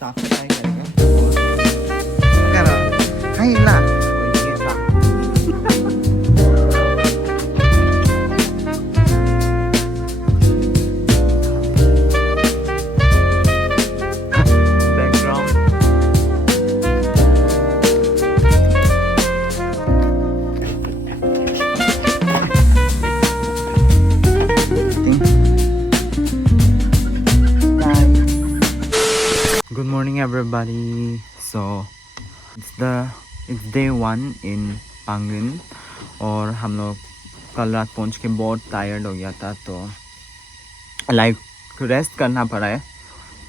साफ सफाई करेगा और क्या रहा हाय ला और ये साफ background Good morning everybody. So it's day 1 in Pangin और हम लोग कल रात पहुंच के बहुत टायर्ड हो गया था तो लाइक रेस्ट करना पड़ा है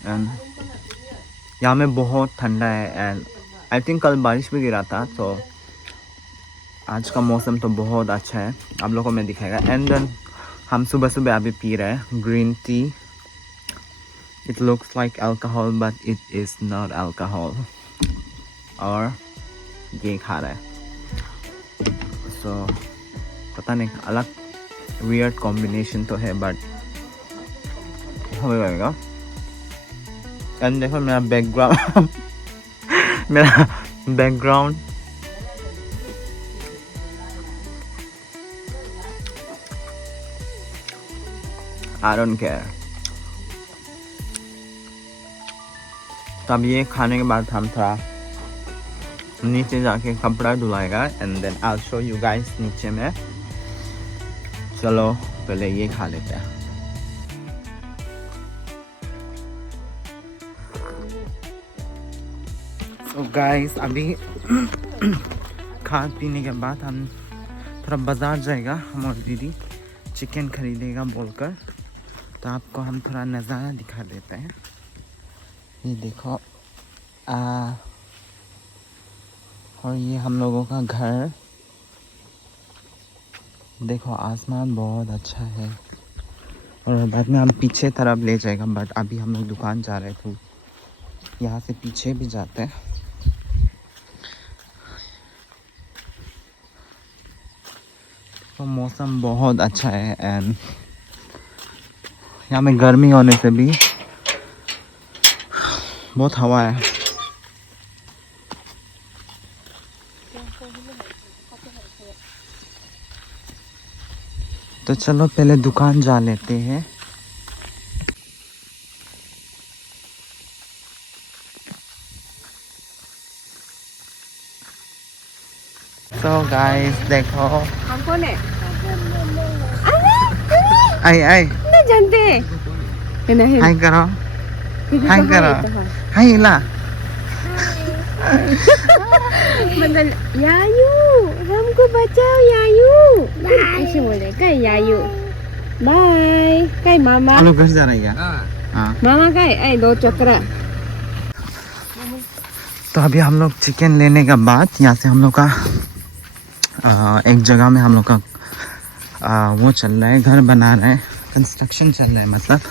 एंड यहाँ में बहुत ठंडा है एंड आई थिंक कल बारिश भी गिरा था तो आज का मौसम तो बहुत अच्छा है आप लोगों को मैं दिखाएगा एंड देन हम सुबह सुबह अभी पी रहे हैं green tea. It looks like alcohol but it is not alcohol. और ये खा रहा है so पता नहीं अलग weird combination तो है but हो जाएगा. एंड देखो मेरा बैकग्राउंड मेरा बैकग्राउंड I don't care. तो अब ये खाने के बाद हम थोड़ा नीचे जाके कपड़ा धुलाएगा and then I will show you guys नीचे में. चलो पहले ये खा लेते हैं. सो गाइस अभी खा पीने के बाद हम थोड़ा बाजार जाएगा. हम और दीदी चिकन खरीदेगा बोलकर तो आपको हम थोड़ा नज़ारा दिखा देते हैं. ये देखो और ये हम लोगों का घर देखो. आसमान बहुत अच्छा है और बाद में हम पीछे तरफ ले जाएगा बट अभी हम लोग दुकान जा रहे थे यहाँ से पीछे भी जाते हैं. तो मौसम बहुत अच्छा है एंड यहाँ में गर्मी होने से भी बहुत हवा है. तो चलो पहले दुकान जा लेते हैं. So guys देखो हमको ने आई आई नहीं जानते नहीं हाय करो हाय करो हाय ला मतलब यायू हमको बचाओ यायू ऐसे बोले काय यायू बाय काय मामा हम लोग घर जा रहे हैं क्या? हाँ मामा काय ऐ दो चक्रा. तो अभी हम लोग चिकन लेने के बाद यहाँ से हम लोग का एक जगह में हम लोग का वो चल रहा है. घर बना रहे हैं कंस्ट्रक्शन चल रहा है मतलब.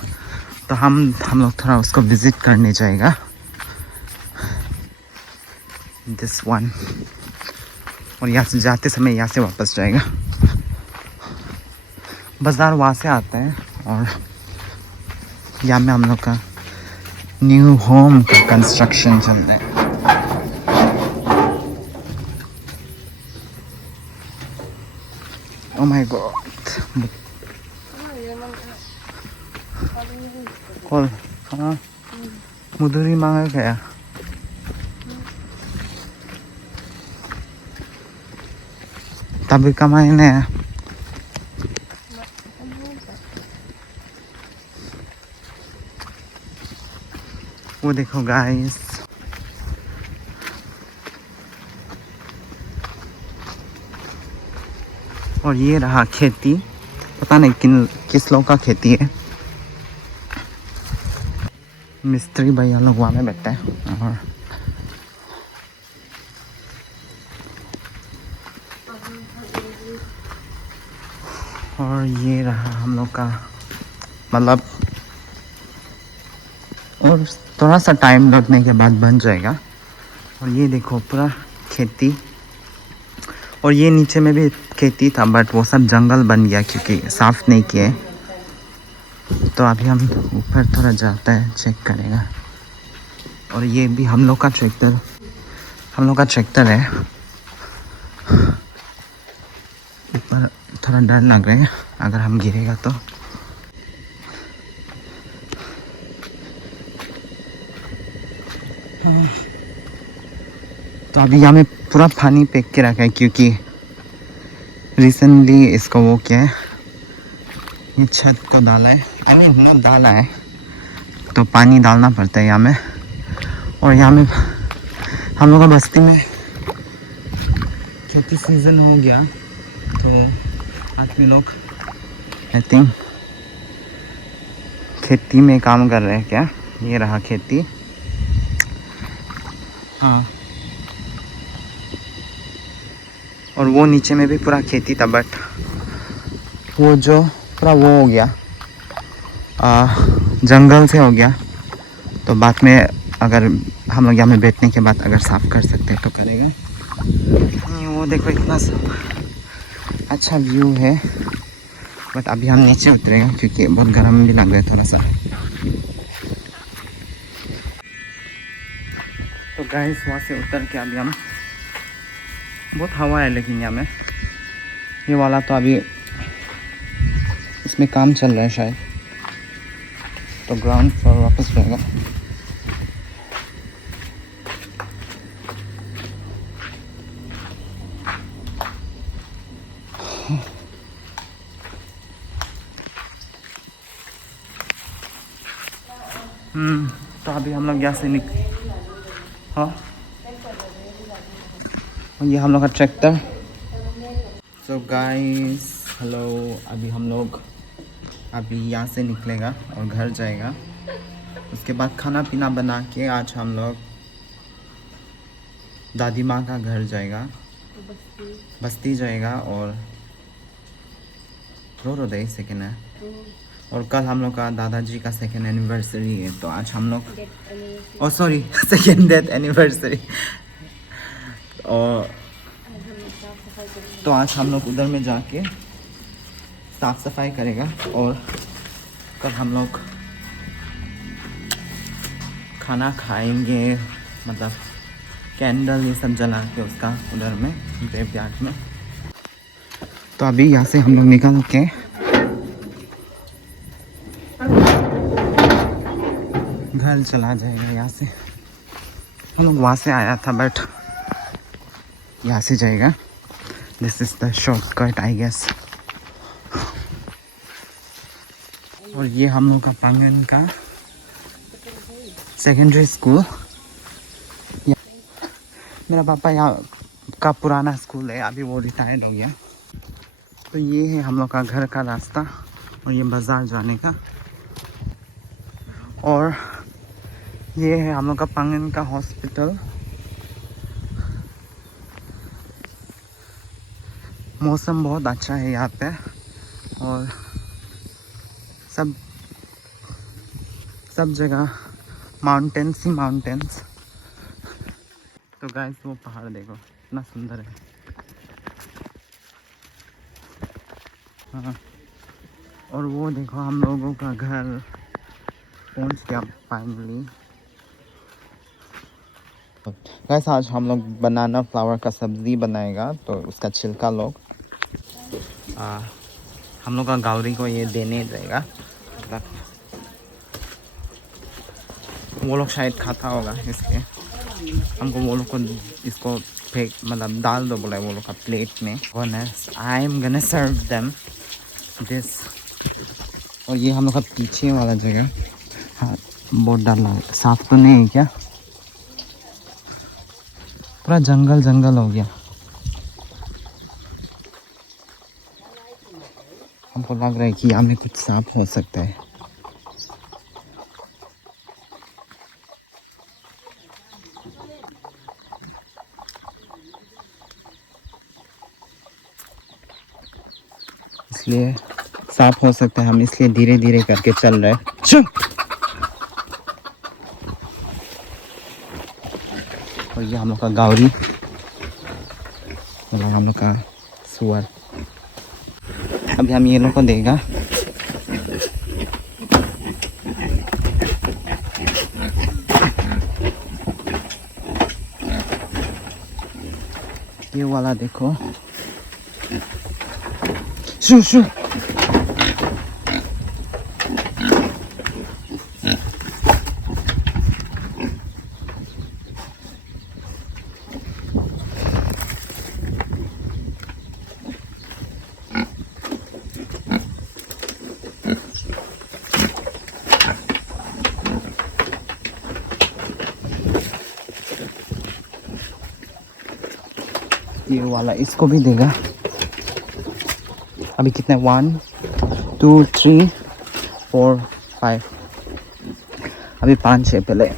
तो हम लोग थोड़ा उसको विज़िट करने जाएगा. दिस वन और यहाँ से जाते समय यहाँ से वापस जाएगा. बाज़ार वहाँ से आता है और यहाँ में हम लोग का न्यू होम का कंस्ट्रक्शन चल रहा है. Oh my god. Kol, muduri mga kaya. Tabi kamay na ya. वो देखो गाइस और ये रहा खेती. पता नहीं किस लोग का खेती है. मिस्त्री भैया लोग वहाँ में बैठते हैं और ये रहा हम लोग का मतलब और थोड़ा सा टाइम लगने के बाद बन जाएगा. और ये देखो पूरा खेती और ये नीचे में भी खेती था बट वो सब जंगल बन गया क्योंकि साफ़ नहीं किए. तो अभी हम ऊपर थोड़ा जाता है चेक करेगा. और ये भी हम लोग का ट्रैक्टर है। ऊपर थोड़ा डर लग रहा है अगर हम गिरेगा तो। तो अभी यहाँ में पूरा पानी फेंक के रखा है क्योंकि रिसेंटली इसको वो क्या है, ये छत को डाला है, आई मीन नॉट डाला है, तो पानी डालना पड़ता है यहाँ में। और यहाँ में हम लोग का बस्ती में खेती सीजन हो गया तो आदमी लोग आई थिंक खेती में काम कर रहे हैं। क्या ये रहा खेती, हाँ। और वो नीचे में भी पूरा खेती था, बट वो जो पूरा वो हो गया, जंगल से हो गया। तो बाद में अगर हम लोग यहाँ में बैठने के बाद अगर साफ कर सकते हैं तो करेगा। वो देखो इतना अच्छा व्यू है, बट अभी हम नीचे उतरेंगे क्योंकि बहुत गर्म भी लग रहा है थोड़ा सा। तो गाइस वहाँ से उतर के अभी हम, बहुत हवा है लेकिन यहाँ में, ये वाला तो अभी इसमें काम चल रहा है शायद, तो ग्राउंड फ्लोर वापस जाएगा। तो अभी हम लोग यहाँ से हाँ, और ये हम लोग का ट्रैक्टर। सो गाइस हेलो, अभी हम लोग यहाँ से निकलेगा और घर जाएगा। उसके बाद खाना पीना बना के आज हम लोग दादी माँ का घर जाएगा, बस्ती जाएगा। और रो दे सेकेंड है। और कल हम लोग का दादाजी का सेकेंड एनिवर्सरी है, तो आज हम लोग सॉरी सेकेंड डेथ एनिवर्सरी। और तो आज हम लोग उधर में जाके साफ सफाई करेगा। और कल हम लोग खाना खाएंगे, मतलब कैंडल ये सब जला के उसका उधर में ग्रेवयार्ड में। तो अभी यहाँ से हम लोग निकल के घर चला जाएगा। यहाँ से हम लोग वहाँ से आया था, बट यहाँ से जाएगा। This is the shortcut I guess. और ये हम लोग का पांगन का सेकेंडरी स्कूल, मेरा पापा यहाँ का पुराना स्कूल है, अभी वो रिटायर्ड हो गया। तो ये है हम लोग का घर का रास्ता और ये बाज़ार जाने का। और ये है हम लोग का पांगन का हॉस्पिटल। मौसम बहुत अच्छा है यहाँ पे और सब जगह माउंटेन्स ही माउंटेन्स। तो गाइस वो पहाड़ देखो इतना सुंदर है। हाँ, और वो देखो हम लोगों का घर पहुंच गया फाइनली। गाइस आज हम लोग बनाना फ्लावर का सब्ज़ी बनाएगा, तो उसका छिलका लोग हम लोग का गौरी को ये देने जाएगा। वो लोग शायद खाता होगा, इसके हमको वो लोग को इसको फेंक मतलब डाल दो बोला है वो लोग का प्लेट में। I am gonna serve them this. और ये हम लोग का पीछे वाला जगह, हाँ बहुत डर लगा, साफ तो नहीं है क्या? पूरा जंगल जंगल हो गया। हमको लग रहा है कि यहाँ में कुछ सांप हो सकता है। इसलिए सांप हो सकता है, हम इसलिए धीरे धीरे करके चल रहे हैं। और ये हम लोग का गौरी, मतलब हम लोग का सुअर। अभी हम ये लोग को देगा। ये वाला देखो, शू शू। ये वाला इसको भी देगा। अभी कितने 1 2 3 4 5, अभी 5 है। पहले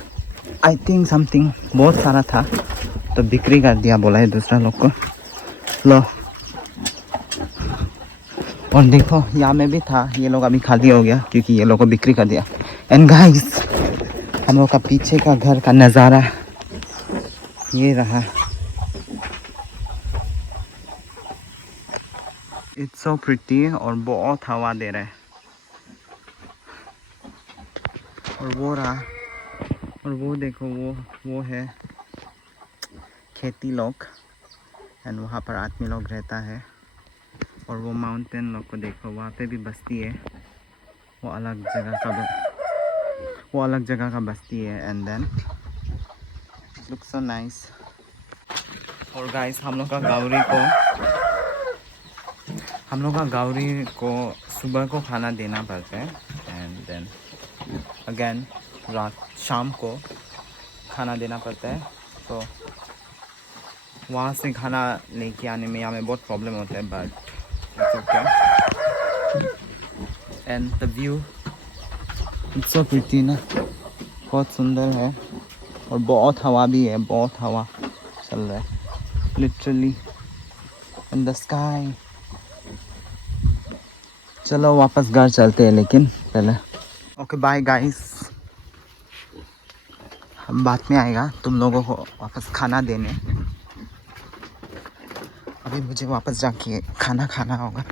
आई थिंक समथिंग बहुत सारा था तो बिक्री कर दिया, बोला है दूसरा लोग को। लो, और देखो यहाँ में भी था, ये लोग अभी खाली हो गया क्योंकि ये लोग को बिक्री कर दिया। एंड गाइस, हम लोग का पीछे का घर का नज़ारा ये रहा। इट्स सो प्रिटी और बहुत हवा दे रहा है। और वो रहा, और वो देखो, वो है खेती लोग, एंड वहाँ पर आदमी लोग रहता है। और वो माउंटेन लोग को देखो, वहाँ पे भी बस्ती है। वो अलग जगह का बस्ती है। And then look so nice. और गाइस, हम लोग का गावरी को सुबह को खाना देना पड़ता है। एंड देन अगेन शाम को खाना देना पड़ता है। तो वहाँ से खाना लेके आने में हमें बहुत प्रॉब्लम होता है, but it's okay. And the view it's so pretty ना, बहुत सुंदर है। और बहुत हवा भी है, बहुत हवा चल रहा है लिटरली इन द स्काई। चलो वापस घर चलते हैं, लेकिन पहले ओके बाय गाइस, हम बाद में आएगा तुम लोगों को वापस खाना देने। अभी मुझे वापस जाके खाना खाना होगा।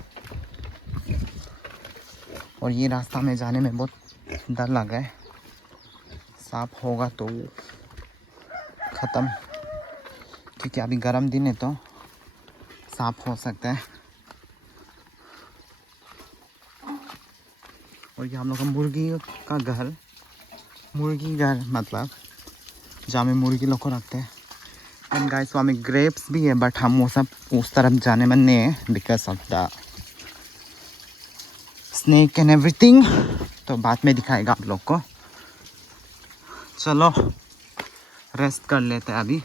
और ये रास्ता में जाने में बहुत डर लग रहा है, सांप होगा तो ख़त्म, क्योंकि अभी गर्म दिन है तो सांप हो सकता है। और ये हम लोग का मुर्गी घर मतलब जहाँ में मुर्गी लोग को रखते हैं। एंड गाइस, वहाँ में ग्रेप्स भी है, बट हम वो सब उस तरफ जाने मन नहीं है because of the snake and everything. तो बाद में दिखाएगा आप लोग को। चलो रेस्ट कर लेते हैं अभी।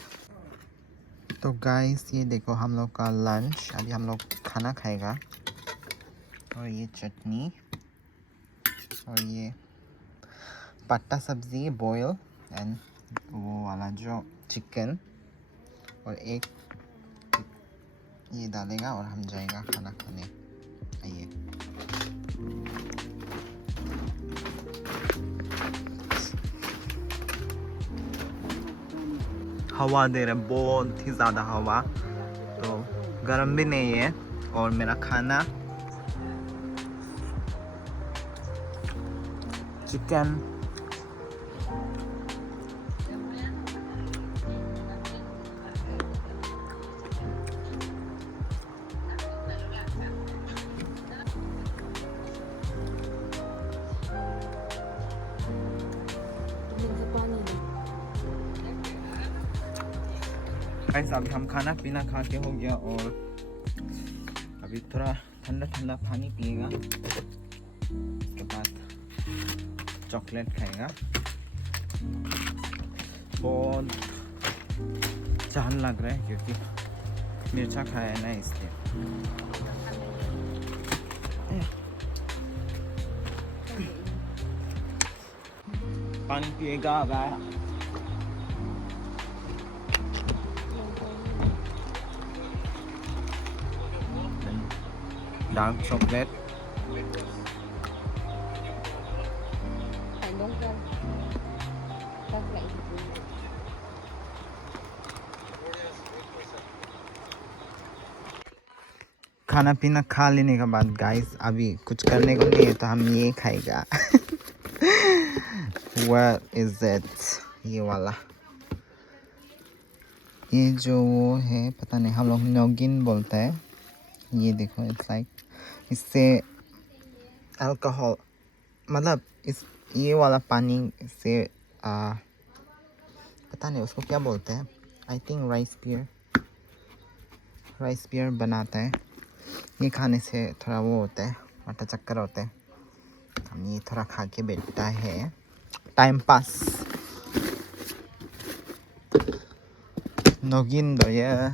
तो गाइस, ये देखो हम लोग का लंच, अभी हम लोग खाना खाएगा। और ये चटनी, और ये पत्ता सब्ज़ी बॉयल, एंड वो वाला जो चिकन, और एक ये डालेगा और हम जाएगा खाना खाने। आइए। हवा दे रहा है, बहुत ही ज़्यादा हवा, तो गर्म भी नहीं है। और मेरा खाना चिकन, ऐसा अभी हम खाना पीना खा के हो गया, और अभी थोड़ा ठंडा ठंडा पानी पिएगा, उसके बाद चॉकलेट खाएगा। बहुत चाहन लग रहा है क्योंकि मिर्चा खाया है ना, इसलिए। पानी पिएगा गाया। डार्क चॉकलेट, खाना पीना खा लेने के बाद गाइस, अभी कुछ करने को नहीं है तो हम ये खाएगा। What is it? ये वाला ये जो वो है पता नहीं, हम लोग नोगिन बोलता है। ये देखो इट्स लाइक, इससे अल्कोहल, मतलब इस ये वाला पानी से पता नहीं उसको क्या बोलते हैं। आई थिंक राइस बियर बनाता है। ये खाने से थोड़ा वो होता है, माथा चक्कर होता है। हम ये थोड़ा खा के बैठता है, टाइम पास। नोगिन दो ये,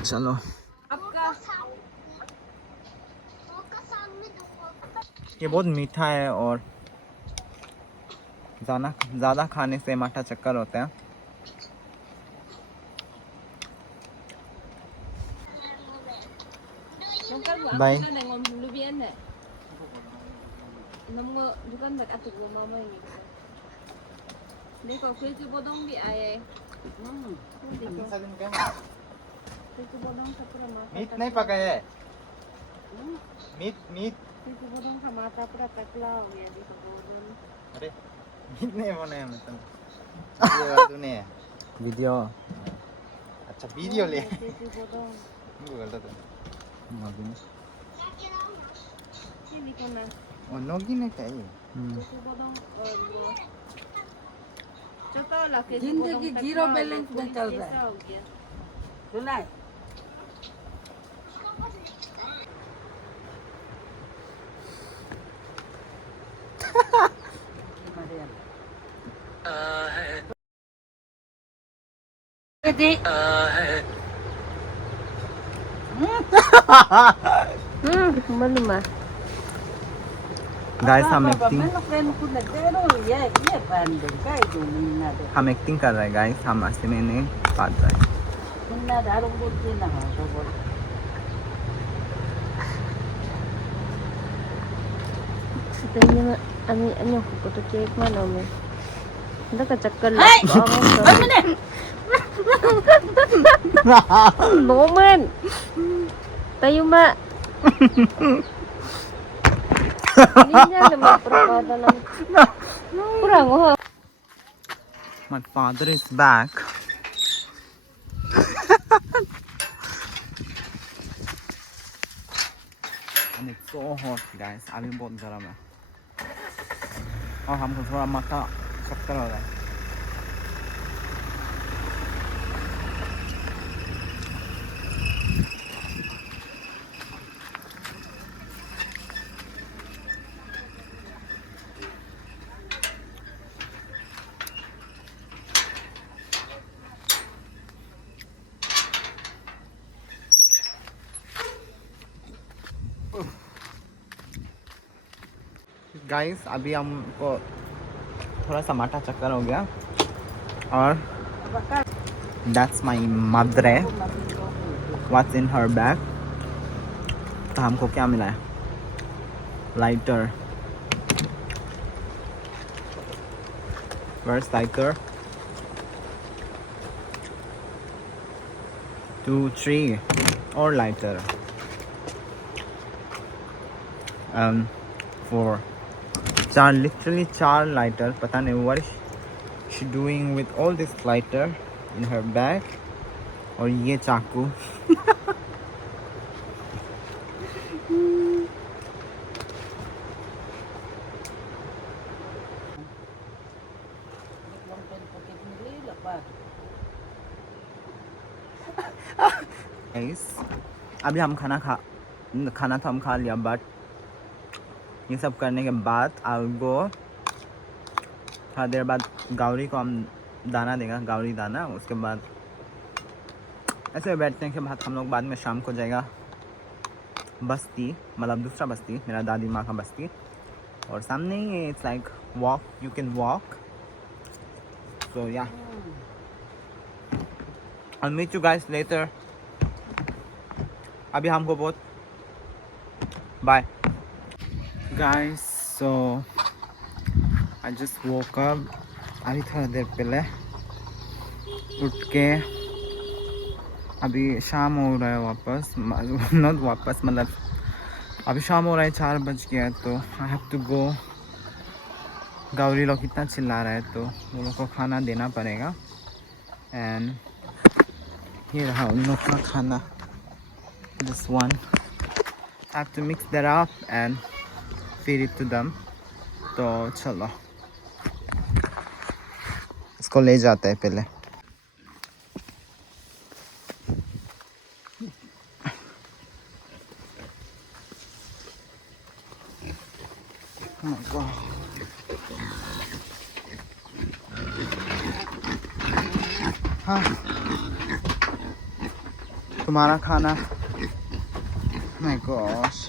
चलो। ये बहुत मीठा है और ज़्यादा खाने से माथा चक्कर होता है। Bye. मीट नहीं पकाया है। मीट अरे मीट नहीं बनाया मतलब तूने वीडियो। अच्छा वीडियो ले गूगल तो नोगिन और नोगिन है क्या ये? जिंदगी जीरो बैलेंस में चल रहा है, सुना है? Mana गाइस हम एक्टिंग कर रहे हैं गाइस, हम ऐसे में नहीं बात रहे। Sebenarnya ani aku foto cek mana me. Ada kacakal. Nomen. Tayo ma. Ini naman perkara lang. Kurang oh. My father is back. And it's so hot guys, अभी बहुत गर्म है और हमको थोड़ा माथा चक्कर हो रहा है। गाइस अभी हमको थोड़ा सा माथा चक्कर हो गया और that's my mother, what's in her bag. तो हमको क्या मिला है? लाइटर। Where's lighter? 2 3 और lighter 4 4, literally 4 lighter। पता नहीं what is she doing with all this lighter in her bag। और ये चाकू अभी हम खाना तो हम खा लिया, बट ये सब करने के बाद आई विल गो। थोड़ा देर बाद गौरी को हम दाना देगा, गौरी दाना। उसके बाद ऐसे बैठने के बाद हम लोग बाद में शाम को जाएगा बस्ती, मतलब दूसरा बस्ती, मेरा दादी माँ का बस्ती। और सामने ही it's like walk, you can walk. So yeah I meet you guys later. अभी हमको बहुत bye guys. So I just woke up, अभी थोड़ा देर पहले उठ के। अभी शाम हो रहा है वापस, नॉट वापस मतलब अभी शाम हो रहा है, 4 बज गया है। तो I have to go Gauri लोग कितना चिल्ला रहा है तो वो लोग को खाना देना पड़ेगा। एंड ये रहा उन लोग का खाना, this one. Have to mix that up and feed it to them. तो चलो इसको ले जाते हैं पहले। Oh my God. हाँ, तुम्हारा खाना। My gosh.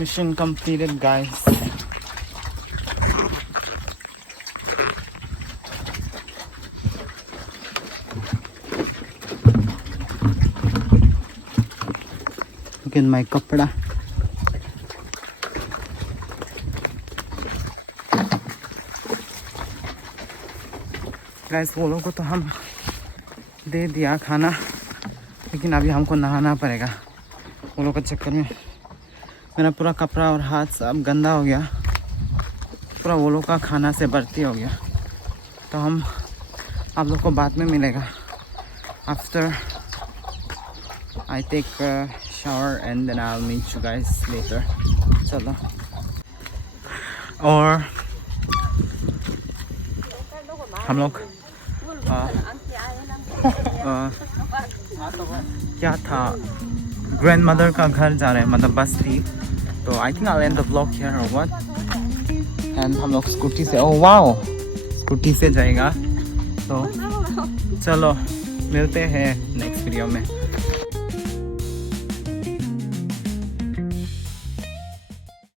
Mission completed, guys. Look at my kapda. Guys, वो लोगों को तो हम दे दिया खाना, लेकिन अभी हमको नहाना पड़ेगा। वो लोग के चक्कर में मेरा पूरा कपड़ा और हाथ सब गंदा हो गया, पूरा वो लोग का खाना से भर्ती हो गया। तो हम आप लोग को बाद में मिलेगा, after I take shower and then I will meet you guys later. चलो, और हम लोग क्या था, ग्रैंड मदर का घर जा रहे हैं, मतलब बस थी। तो I think I and the blog here और व्हाट। एंड हम लोग स्कूटी से, ओह वाओ, स्कूटी से जाएगा। तो चलो मिलते हैं नेक्स्ट वीडियो में।